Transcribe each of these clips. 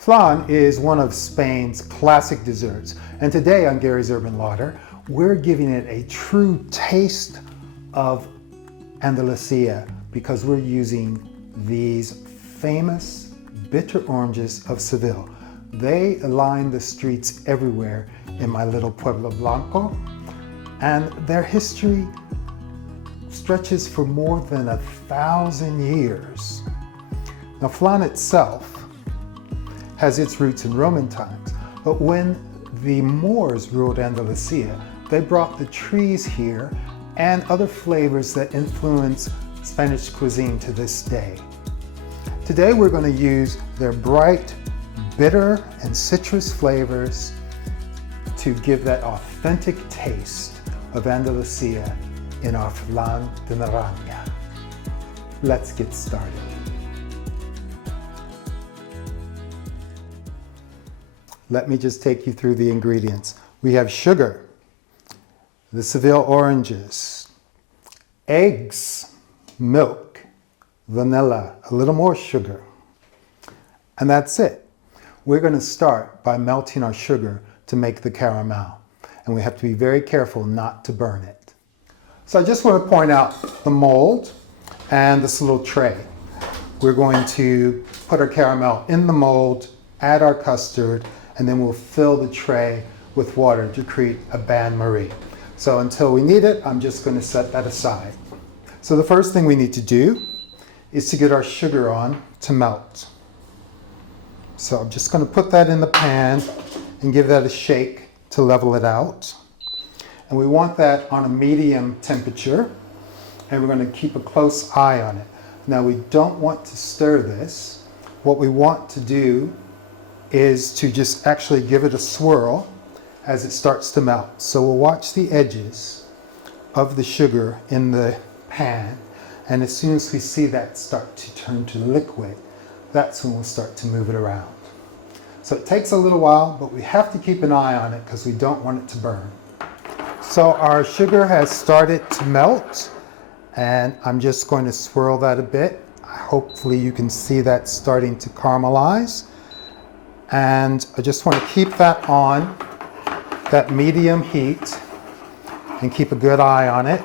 Flan is one of Spain's classic desserts, and today on Gary's Urban Larder, we're giving it a true taste of Andalusia because we're using these famous bitter oranges of Seville. They line the streets everywhere in my little pueblo blanco, and their history stretches for more than 1,000 years. Now, flan itself has its roots in Roman times, but when the Moors ruled Andalusia, they brought the trees here and other flavors that influence Spanish cuisine to this day. Today we're going to use their bright, bitter, and citrus flavors to give that authentic taste of Andalusia in our Flan de Naranja. Let's get started. Let me just take you through the ingredients. We have sugar, the Seville oranges, eggs, milk, vanilla, a little more sugar, and that's it. We're going to start by melting our sugar to make the caramel, and we have to be very careful not to burn it. So I just want to point out the mold and this little tray. We're going to put our caramel in the mold, add our custard, and then we'll fill the tray with water to create a Bain-Marie. So until we need it, I'm just going to set that aside. So the first thing we need to do is to get our sugar on to melt. So I'm just going to put that in the pan and give that a shake to level it out. And we want that on a medium temperature, and we're going to keep a close eye on it. Now, we don't want to stir this. What we want to do is to just actually give it a swirl as it starts to melt. So we'll watch the edges of the sugar in the pan, and as soon as we see that start to turn to liquid, that's when we'll start to move it around. So it takes a little while, but we have to keep an eye on it because we don't want it to burn. So our sugar has started to melt, and I'm just going to swirl that a bit. Hopefully you can see that starting to caramelize. And I just want to keep that on that medium heat and keep a good eye on it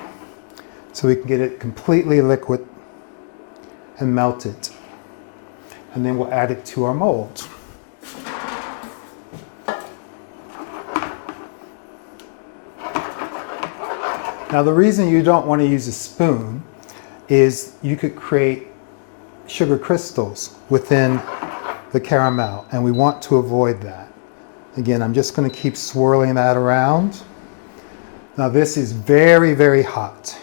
so we can get it completely liquid and melt it. And then we'll add it to our mold. Now, the reason you don't want to use a spoon is you could create sugar crystals within the caramel, and we want to avoid that. Again, I'm just going to keep swirling that around. Now, this is very, very hot,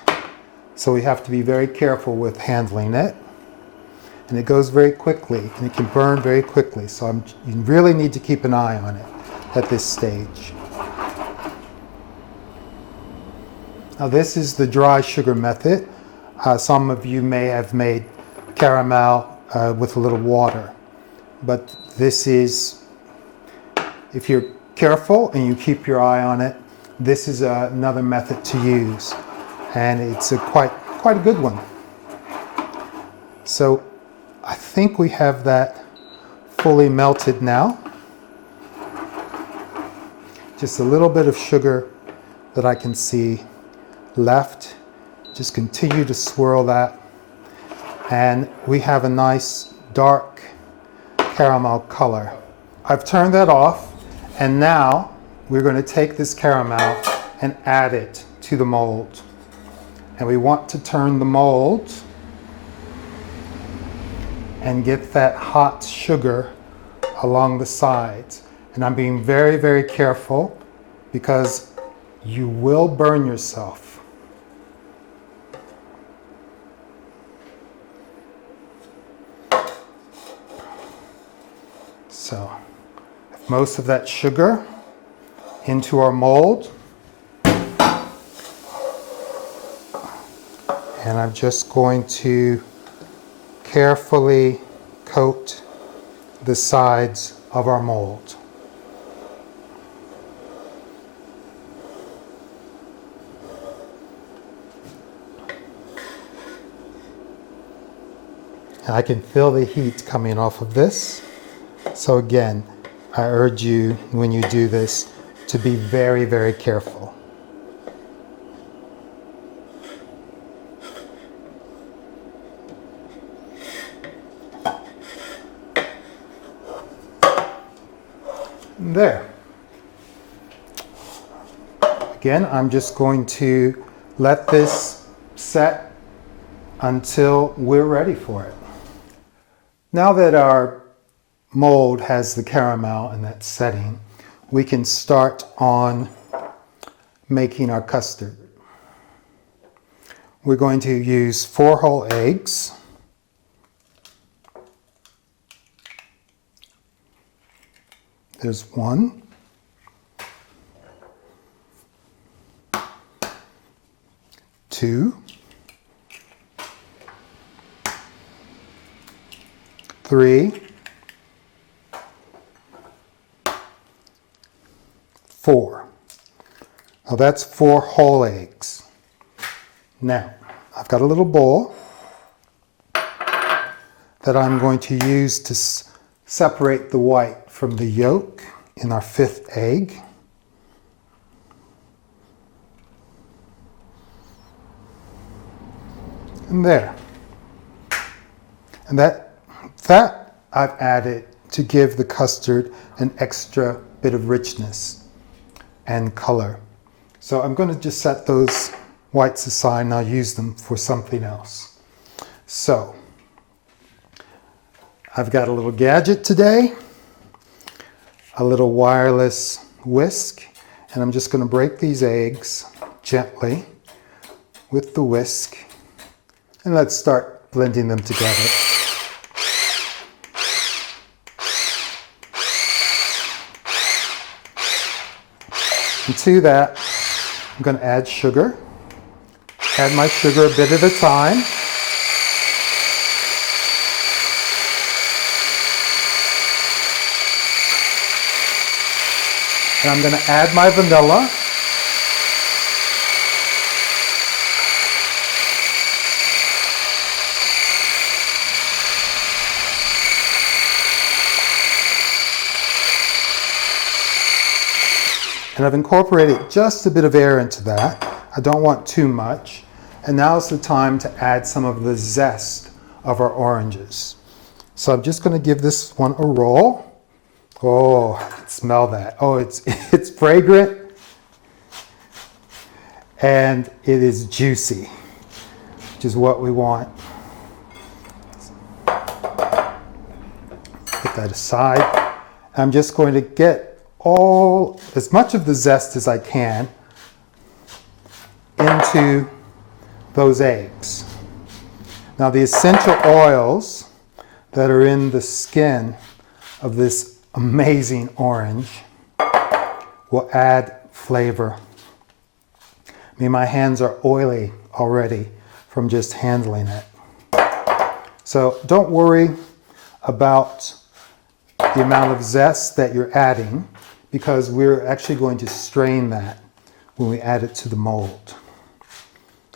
so we have to be very careful with handling it. And it goes very quickly, and it can burn very quickly, so you really need to keep an eye on it at this stage. Now, this is the dry sugar method. Some of you may have made caramel with a little water, but this is, if you're careful and you keep your eye on it, this is another method to use, and it's quite a good one. So I think we have that fully melted now. Just a little bit of sugar that I can see left. Just continue to swirl that, and we have a nice dark caramel color. I've turned that off, and now we're going to take this caramel and add it to the mold. And we want to turn the mold and get that hot sugar along the sides. And I'm being very, very careful because you will burn yourself. So, most of that sugar into our mold. And I'm just going to carefully coat the sides of our mold. And I can feel the heat coming off of this. So again, I urge you when you do this to be very, very careful. There. Again, I'm just going to let this set until we're ready for it. Now that our mold has the caramel in that setting, we can start on making our custard. We're going to use 4 whole eggs. There's 1. 2. 3. 4. Now that's 4 whole eggs. Now, I've got a little bowl that I'm going to use to separate the white from the yolk in our 5th egg. And there. And that I've added to give the custard an extra bit of richness and color. So I'm going to just set those whites aside and I'll use them for something else. So I've got a little gadget today, a little wireless whisk, and I'm just going to break these eggs gently with the whisk, and let's start blending them together. And to that, I'm going to add sugar. Add my sugar a bit at a time. And I'm going to add my vanilla. And I've incorporated just a bit of air into that. I don't want too much. And now's the time to add some of the zest of our oranges. So I'm just going to give this one a roll. Oh, I can smell that. Oh, it's fragrant and it is juicy, which is what we want. Put that aside. I'm just going to get as much of the zest as I can into those eggs. Now the essential oils that are in the skin of this amazing orange will add flavor. I mean, my hands are oily already from just handling it. So don't worry about the amount of zest that you're adding, because we're actually going to strain that when we add it to the mold.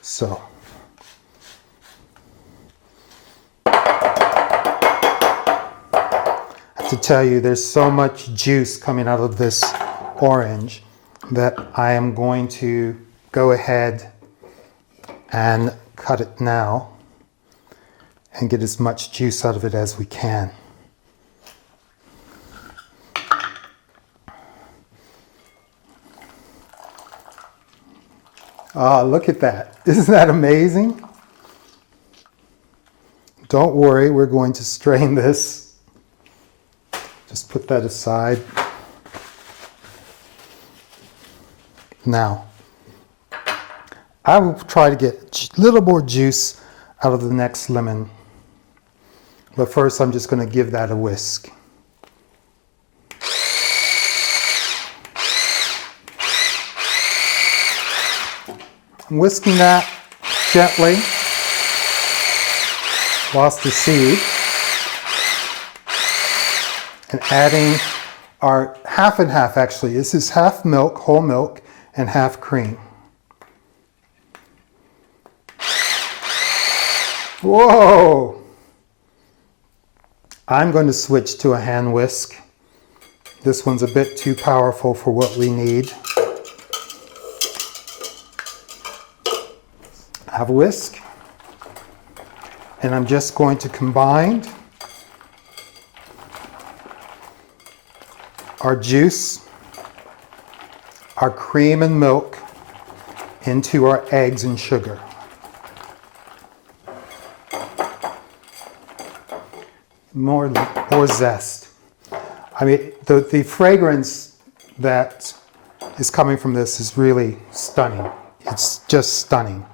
So to tell you, there's so much juice coming out of this orange that I am going to go ahead and cut it now and get as much juice out of it as we can. Ah, look at that. Isn't that amazing? Don't worry, we're going to strain this. Just put that aside. Now, I will try to get a little more juice out of the next lemon. But first, I'm just going to give that a whisk. I'm whisking that gently whilst the seed, and adding our half and half, actually. This is half milk, whole milk, and half cream. Whoa! I'm going to switch to a hand whisk. This one's a bit too powerful for what we need. Have a whisk. And I'm just going to combine our juice, our cream and milk into our eggs and sugar. More zest. I mean, the fragrance that is coming from this is really stunning. It's just stunning.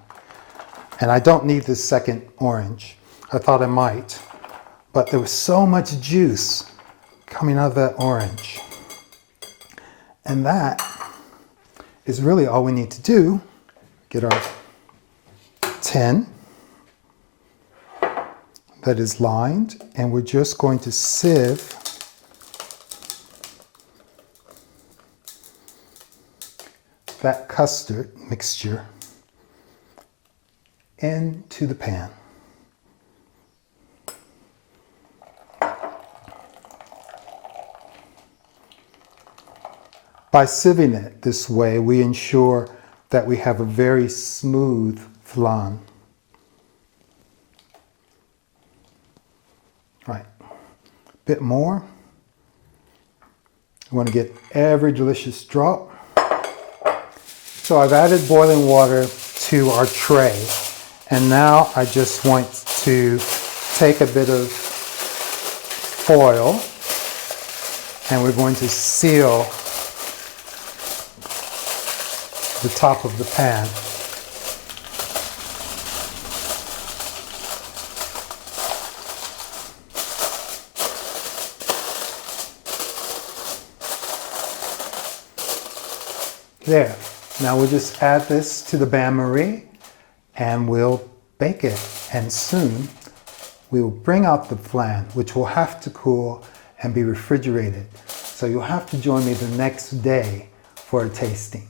And I don't need this second orange. I thought I might, but there was so much juice coming out of that orange. And that is really all we need to do. Get our tin that is lined, and we're just going to sieve that custard mixture into the pan. By sieving it this way, we ensure that we have a very smooth flan. Right, a bit more. You want to get every delicious drop. So I've added boiling water to our tray, and now I just want to take a bit of foil, and we're going to seal the top of the pan. There. Now we'll just add this to the Bain-Marie and we'll bake it. And soon we will bring out the flan, which will have to cool and be refrigerated. So you'll have to join me the next day for a tasting.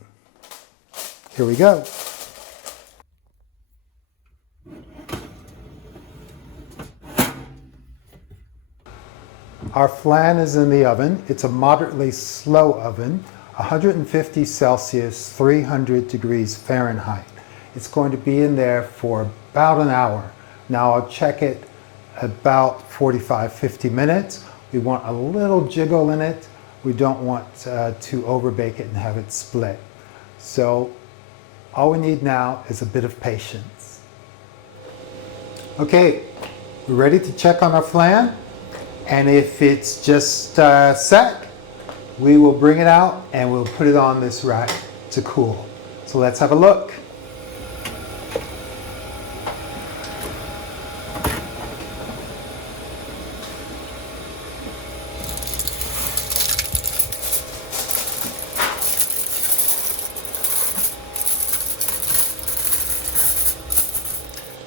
Here we go. Our flan is in the oven. It's a moderately slow oven, 150 Celsius, 300 degrees Fahrenheit. It's going to be in there for about an hour. Now I'll check it about 45-50 minutes. We want a little jiggle in it. We don't want to overbake it and have it split. So all we need now is a bit of patience. Okay, we're ready to check on our flan. And if it's just set, we will bring it out and we'll put it on this rack to cool. So let's have a look.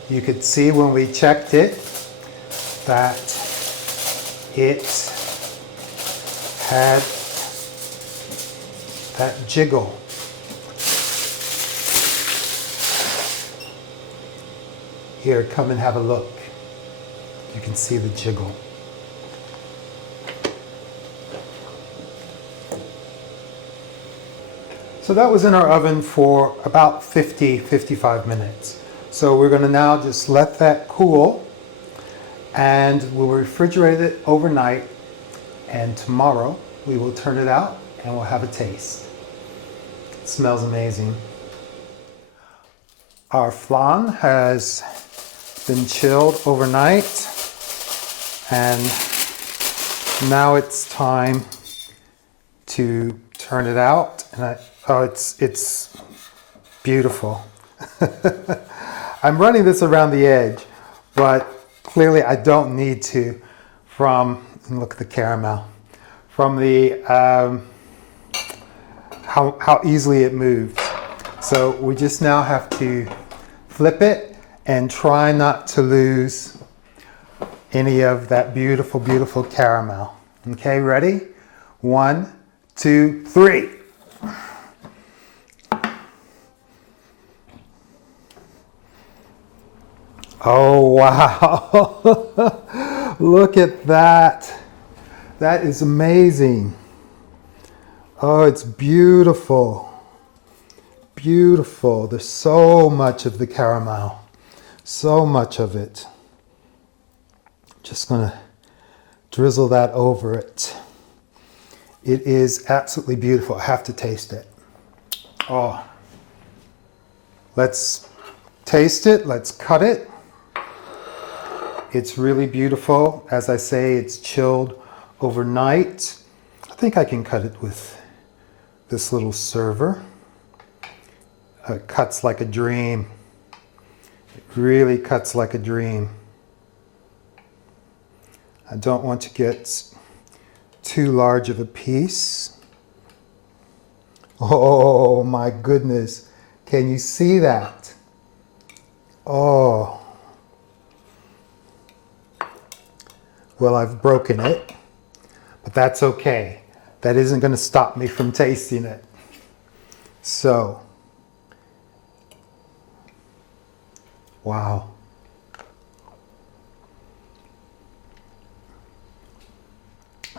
You could see when we checked it that it had that jiggle. Here, come and have a look. You can see the jiggle. So that was in our oven for about 50-55 minutes. So we're going to now just let that cool, and we'll refrigerate it overnight, and tomorrow we will turn it out and we'll have a taste. It smells amazing. Our flan has been chilled overnight, and now it's time to turn it out. And it's beautiful. I'm running this around the edge, but clearly I don't need to and look at the caramel, from the how easily it moves. So we just now have to flip it and try not to lose any of that beautiful, beautiful caramel. Okay, ready? 1, 2, 3. Oh, wow. Look at that. That is amazing. Oh, it's beautiful. Beautiful. There's so much of the caramel. So much of it. Just gonna drizzle that over it. It is absolutely beautiful. I have to taste it. Oh. Let's taste it. Let's cut it. It's really beautiful. As I say, it's chilled overnight. I think I can cut it with this little server. It cuts like a dream. It really cuts like a dream. I don't want to get too large of a piece. Oh my goodness. Can you see that? Oh. Well, I've broken it, but that's okay. That isn't going to stop me from tasting it. So, wow.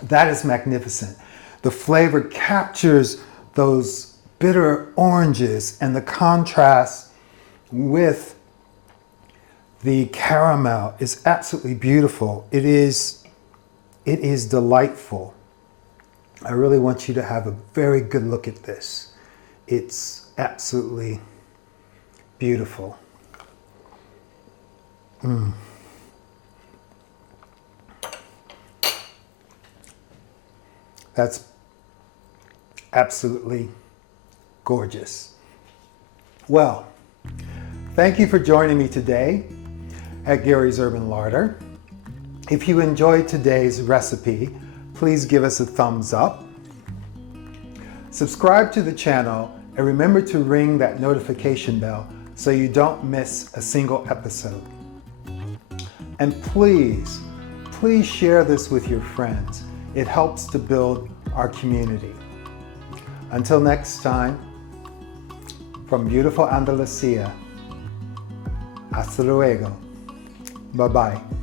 That is magnificent. The flavor captures those bitter oranges and the contrast with the caramel is absolutely beautiful. It is delightful. I really want you to have a very good look at this. It's absolutely beautiful. That's absolutely gorgeous. Well, thank you for joining me today at Gary's Urban Larder. If you enjoyed today's recipe, please give us a thumbs up. Subscribe to the channel and remember to ring that notification bell so you don't miss a single episode. And please share this with your friends. It helps to build our community. Until next time, from beautiful Andalusia, hasta luego. Bye-bye.